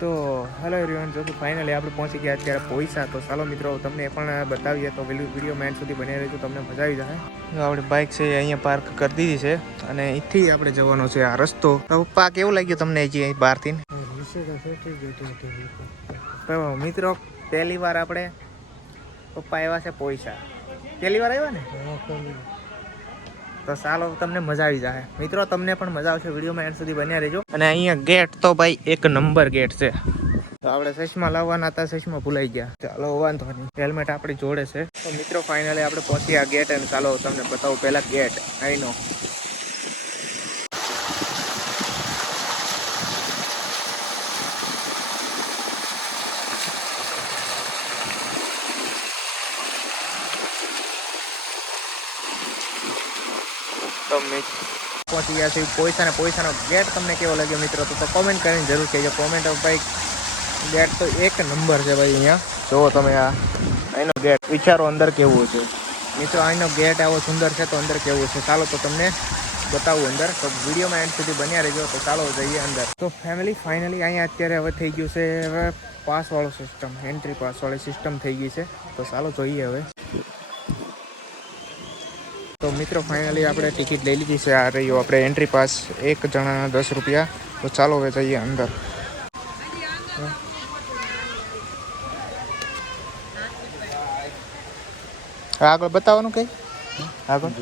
તો hello everyone જો finally આપણે પહોંચી ગયા અત્યારે પૈસા તો ચાલો મિત્રો, તમને પણ બતાવીએ તો વીડિયો મેન સુધી બની રહેજો, તમને મજા આવી જશે. આપણે બાઇક છે અહીંયા પાર્ક કરી દીધી છે અને અહીંથી આપણે જવાનો છે આ રસ્તો. પપ્પા, કેવું લાગ્યું તમને હજી અહીં બહારથી? મિત્રો, પહેલી વાર આપણે પપ્પા આવ્યા છે પૈસા પહેલી વાર આવ્યા ને? તો ચાલો તમને મજા આવી જાય મિત્રો, તમને પણ મજા આવશે. વિડીયોમાં એન્ડ સુધી બન્યા રહેજો. અને અહીંયા ગેટ તો ભાઈ એક નંબર ગેટ છે. તો આપણે ચશ્મા લાવવાના હતા, ચશ્મા ભૂલાઈ ગયા. ચાલો, વાંધો નહીં. હેલ્મેટ આપણી જોડે છે. તો મિત્રો ફાઇનલી આપણે પહોંચી આ ગેટ અને ચાલો તમને બતાવું પહેલાં ગેટ. અહીંનો તો પહોંચી ગયા છે પોઈસા ને પોઈસાનો ગેટ તમને કેવો લાગ્યો મિત્રો? તો કોમેન્ટ કરીને જરૂર કહેજો. કોમેન્ટ ભાઈ ગેટ તો એક નંબર છે ભાઈ અહીંયા. જુઓ તમે આ અહીંનો ગેટ વિચારો અંદર કેવું છે. મિત્રો, અહીંનો ગેટ આવો સુંદર છે તો અંદર કેવું છે? ચાલો તો તમને બતાવું અંદર. તો વિડીયોમાં એન્ડ સુધી બન્યા રહેજો. તો ચાલો જઈએ અંદર. તો ફેમિલી ફાઇનલી અહીંયા અત્યારે હવે થઈ ગયું છે. હવે પાસવાળો સિસ્ટમ એન્ટ્રી પાસવાળી સિસ્ટમ થઈ ગઈ છે. તો ચાલો જોઈએ હવે. તો મિત્રો ફાઇનલી આપણે ટિકિટ લઈ લીધી છે. આ રહ્યો આપણે એન્ટ્રી પાસ એક જણાના દસ રૂપિયા. તો ચાલો હવે જઈએ અંદર. આગળ બતાવવાનું કઈ? આગળ?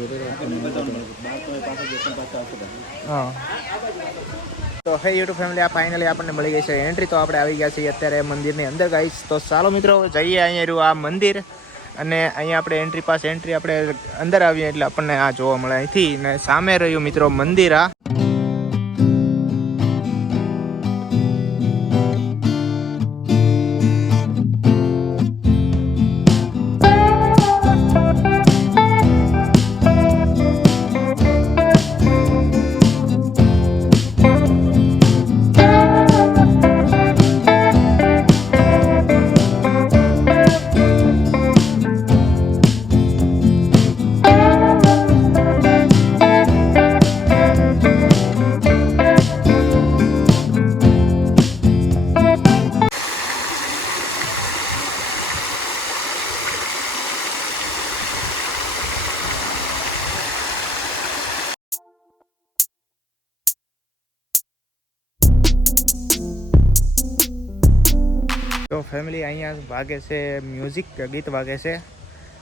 તો હે યુટ્યુબ ફેમિલી આ ફાઇનલી આપણને મળી ગઈ છે એન્ટ્રી તો આપણે આવી ગયા છીએ અત્યારે મંદિરની અંદર ગાઈશ તો ચાલો મિત્રો, જઈએ અહીંયા રહ્યું આ મંદિર. અને અહીંયા આપણે એન્ટ્રી પાસ એન્ટ્રી આપણે અંદર આવીએ એટલે આપણને આ જોવા મળે. અહીંથી ને સામે રહ્યું મિત્રો મંદિર. આ તો ફેમિલી અહીંયા વાગે છે મ્યુઝિક ગીત વાગે છે.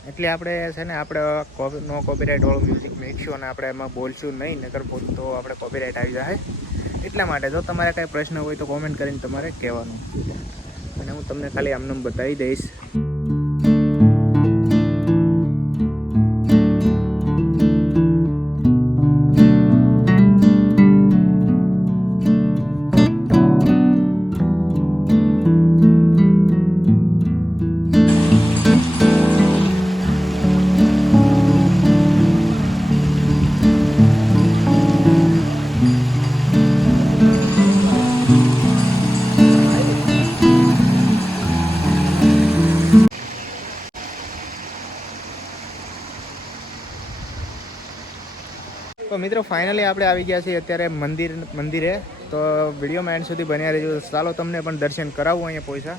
એટલે આપણે છે ને, આપણે નો કોપીરાઇટ વાળું મ્યુઝિક મેકશું અને આપણે એમાં બોલશું નહીં નગર તો આપણે કોપીરાઇટ આવી જાય. એટલા માટે જો તમારે કાંઈ પ્રશ્ન હોય તો કોમેન્ટ કરીને તમારે કહેવાનું. અને હું તમને ખાલી આમનું બતાવી દઈશ. તો મિત્રો ફાઇનલી આપણે આવી ગયા છીએ અત્યારે મંદિર, મંદિરે. તો વિડીયોમાં એન્ડ સુધી બન્યા રહેજો. ચાલો તમને પણ દર્શન કરાવવું અહીંયા પૈસા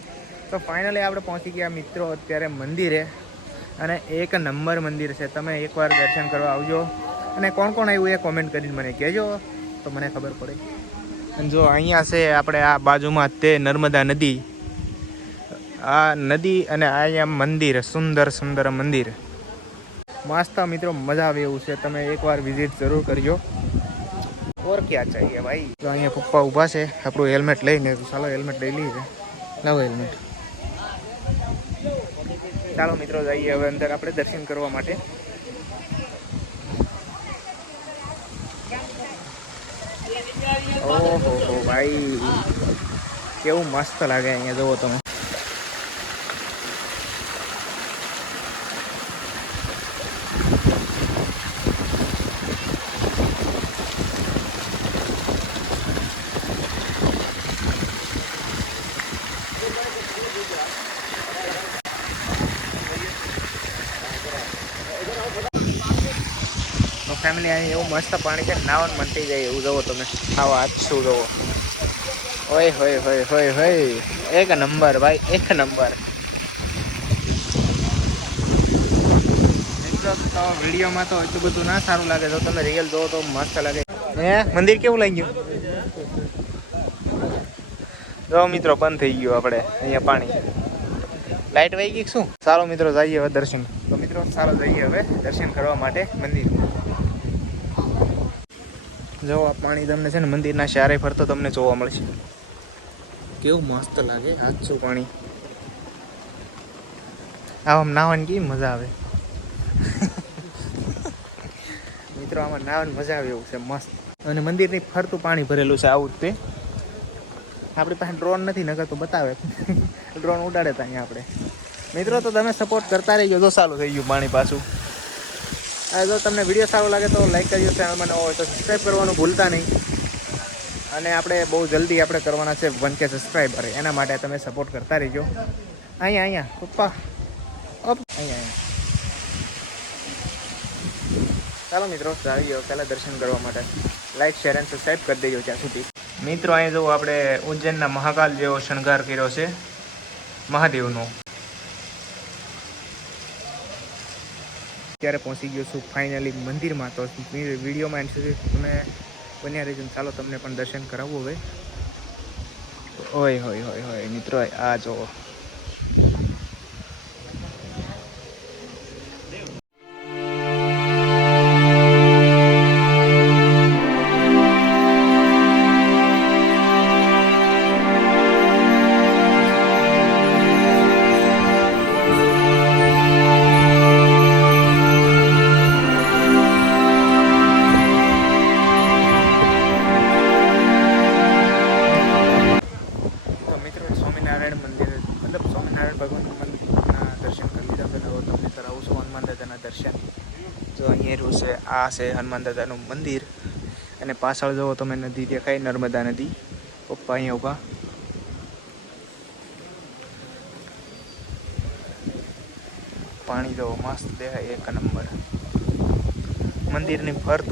તો ફાઇનલી આપણે પહોંચી ગયા મિત્રો અત્યારે મંદિરે. અને એક નંબર મંદિર છે. તમે એકવાર દર્શન કરવા આવજો. અને કોણ કોણ આવ્યું એ કોમેન્ટ કરીને મને કહેજો. તો મને ખબર પડે. અને જો અહીંયા છે આપણે આ બાજુમાં તે નર્મદા નદી. આ નદી અને આ અહીંયા મંદિર, સુંદર સુંદર મંદિર. મસ્ત મિત્રો, મજા આવે એવું છે. તમે એકવાર વિઝિટ જરૂર કરજો. ઓર ક્યાં ચાહીએ ભાઈ? તો અહીંયા પપ્પા ઊભા છે. આપણું હેલ્મેટ લઈને ચાલો હેલ્મેટ લઈ લઈએ. લાવો હેલ્મેટ ચાલો મિત્રો, જઈએ હવે અંદર. આપણે દર્શન કરવા માટે. ઓહો, ભાઈ. કેવું મસ્ત લાગે અહીંયા. જુઓ તમે. ફેમિલી અહીં એવું મસ્ત પાણી છે, નાવાનું મન જાય એવું જવો તમે. આવો હાથ શું જવો? ઓય, હોય હોય હોય હોય. એક નંબર ભાઈ, એક નંબર. વિડીયોમાં તો એટલું બધું ના સારું લાગે તો તમે રિયલ જોવો તો મસ્ત લાગે. હે? મંદિર કેવું લાગ્યું? જો મિત્રો, બંધ થઈ ગયું આપણે, અહીંયા પાણી. લાઈટ વહી ગઈ શું? સારો મિત્રો, જઈએ હવે દર્શન. તો મિત્રો સારો જઈએ હવે દર્શન કરવા માટે મંદિર. જો આ પાણી તમને છે ને મંદિરના શારે ફરતો તમને જોવા મળશે. કેવું મસ્ત લાગે આછું પાણી. આમ નાવાની કેવી મજા આવે? મિત્રો આમાં નાવાની મજા આવે એવું છે મસ્ત. અને મંદિરની ફરતું પાણી ભરેલું છે આવું જ તે. આપણી પાસે ડ્રોન નથી નગર તો બતાવે. ડ્રોન ઉડાડે તા અહીંયા આપણે. મિત્રો તો તમે સપોર્ટ કરતા રહીજો તો સારું થઈ ગયું પાણી પાછું. જો તમને વીડિયો સારો લાગે તો લાઈક કરજો ચેનલમાં નવો હોય તો સબસ્ક્રાઈબ કરવાનું ભૂલતા નહીં. અને આપણે બહુ જલ્દી આપણે કરવાના છે વન કે સબસ્ક્રાઈબર એના માટે તમે સપોર્ટ કરતા રહીજો. અહીંયા અહીંયા, પપ્પા. અપ. અહીંયા અહીંયા. ચાલો મિત્રો જાવીએ પહેલાં દર્શન કરવા માટે લાઈક શેર એન્ડ સબસ્ક્રાઈબ કરી દેજો ત્યાં સુધી. મિત્રો અહીંયા જો આપણે ઉજ્જૈનના મહાકાલ જેવો શણગાર કર્યો છે, મહાદેવનો. ત્યારે પહોંચી ગયો છું ફાઇનલી મંદિરમાં. તો વિડીયોમાં એન્ડ સુધી તમે બન્યા રહેજો ચાલો તમને પણ દર્શન કરાવવું હવે. હોય હોય હોય હોય મિત્રો, આ જો દર્શન જો અહીંયા રહ્યું છે, આ છે હનુમાન દાદાનું મંદિર. અને પાછળ જુઓ તમે નદી દેખાય, નર્મદા નદી. પપ્પા અહીંયા ઊભા. પાણી જો મસ્ત દેખાય, એક નંબર. મંદિરની ફરત.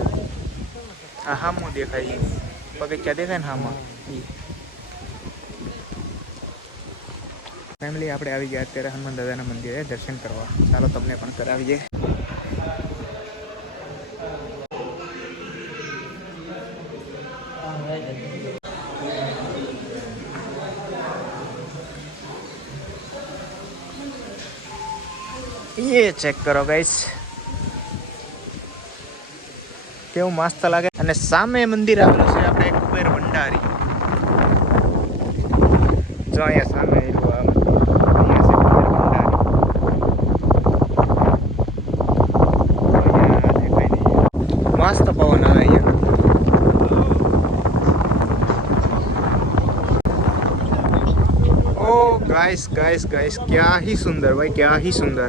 આ હામું દેખાય. ક્યાં દેખાય ને હામાં? ફેમિલી આપણે આવી ગયા, અત્યારે હનુમાન દાદાના મંદિરે દર્શન કરવા. ચાલો તમને પણ કરાવીએ. ચેક કરો ગાઈસ કેવું મસ્ત લાગે અને સામે મંદિર આવેલું છે આપણે કુબેર ભંડારી જો અહીંયા સામે એલું આમ અહીંયા છે કુબેર ભંડારી તો અહીંયા દેખાય નહીં. મસ્ત પવન આવે અહીંયા ओ गाइस गाइस गाइस क्या ही सुंदर भाई क्या ही सुंदर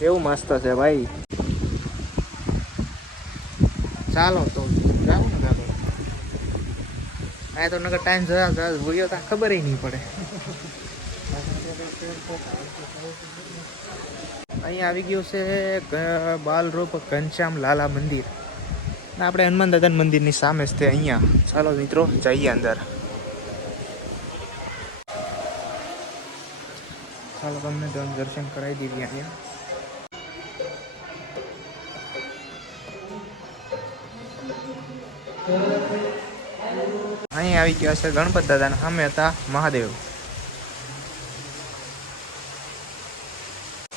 કેવું મસ્ત છે ભાઈ. ચાલો તો જાઓ ને. આ તો નગર ટાઈમ જોયા જોયા ભૂલ્યો તો ખબર નહીં પડે. અહીંયા આવી ગયું છે બાલરૂપ ઘનશ્યામ લાલા મંદિર. ને આપણે હનુમાન દાદા મંદિરની સામે જ તે અહીંયા. ચાલો મિત્રો, જઈએ અંદર. ચાલો તમને દર- દર્શન કરાવી દઈએ અહીંયા. અહીં આવી ગયા છે ગણપત દાદા સામે હતા મહાદેવ.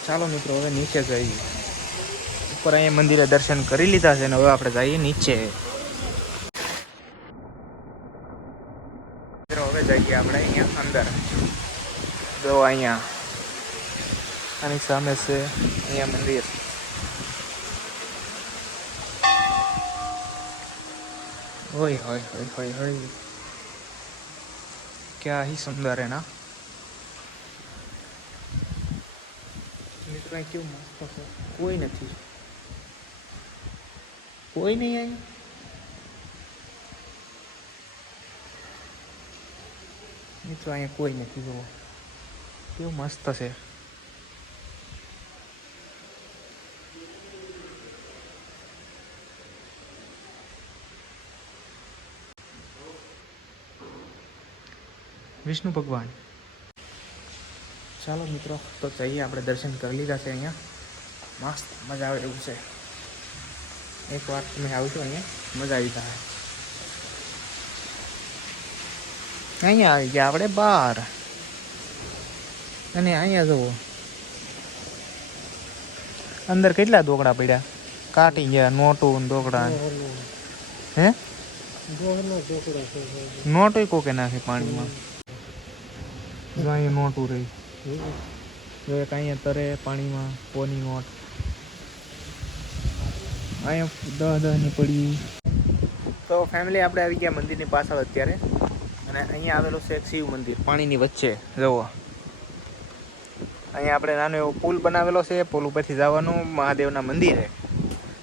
ચાલો મિત્રો, હવે નીચે જઈએ. ઉપર અહીંયા મંદિરે દર્શન કરી લીધા છે ને હવે આપણે જઈએ નીચે. હવે જઈએ આપણે અહીંયા અંદર. જો અહીંયા. આની સામે છે અહીંયા મંદિર. હોય હોય હોય હોય क्या ही सुंदर है ना મિત્રો અહીં કેવું મસ્ત છે કોઈ નથી કોઈ નહીં અહીં મિત્રો અહીંયા કોઈ નથી જોવો કેવું મસ્ત છે વિષ્ણુ ભગવાન. ચાલો મિત્રો તો જઈએ આપણે દર્શન કરી લીધા છે અહીંયા. મસ્ત મજા આવે એવું છે. એક વાર તમે આવશો અહીંયા. મજા આવી જાય. અહીંયા આવી ગયા આપણે બાર અને અહીંયા જુઓ. અંદર કેટલા દોકડા પડ્યા? કાટી ગયા નોટું દોકડા. હે? નોટો કોકે નાખે પાણીમાં? જો અહીંયા નોટું રહી. જો એક અહીંયા તરે પાણીમાં પોની નોટ. અહીંયા દહ દહની પડી. તો ફેમિલી આપણે આવી ગયા મંદિરની પાછળ અત્યારે. અને અહીંયા આવેલું છે એક શિવ મંદિર, પાણીની વચ્ચે. જુઓ. અહીંયા આપણે નાનો એવો પુલ બનાવેલો છે. પુલ ઉપરથી જવાનું મહાદેવના મંદિરે.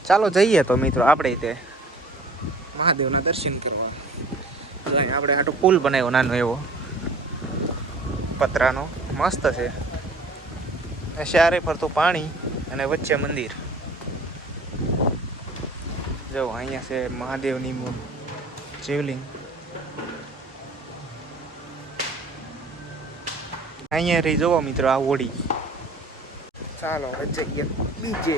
ચાલો જઈએ તો મિત્રો, આપણે તે મહાદેવના દર્શન કરવા. આપણે આટો પુલ બનાવ્યો, નાનો એવો. પતરાનો મસ્ત છે. ચારે ફરતું પાણી અને વચ્ચે મંદિર. જો, અહીંયા છે મહાદેવની શિવલિંગ. અહીંયા રહી જોવો મિત્રો, આ હોડી. ચાલો વચ્ચે બીજે.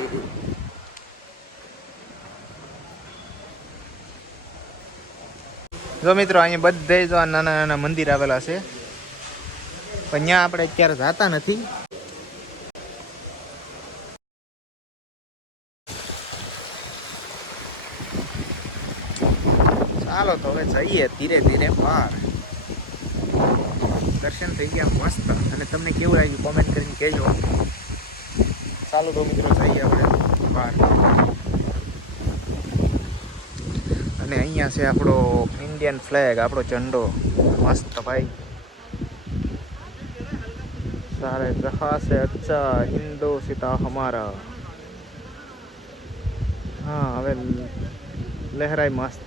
જો મિત્રો, અહીંયા બધે જો નાના નાના મંદિર આવેલા છે. પણ ત્યાં આપણે અત્યારે જતા નથી. ચાલો તો હવે જઈએ ધીરે ધીરે બહાર. દર્શન થઈ ગયા મસ્ત. અને તમને કેવું લાગ્યું કોમેન્ટ કરીને કહેજો. ચાલો તો મિત્રો જઈએ આપણે બહાર. અને અહીંયા છે આપણો ઇન્ડિયન ફ્લેગ આપણો ઝંડો. મસ્ત ભાઈ. सारे जहाँ से अच्छा हिंदू सीता हमारा हाँ હવે લહેરાય મસ્ત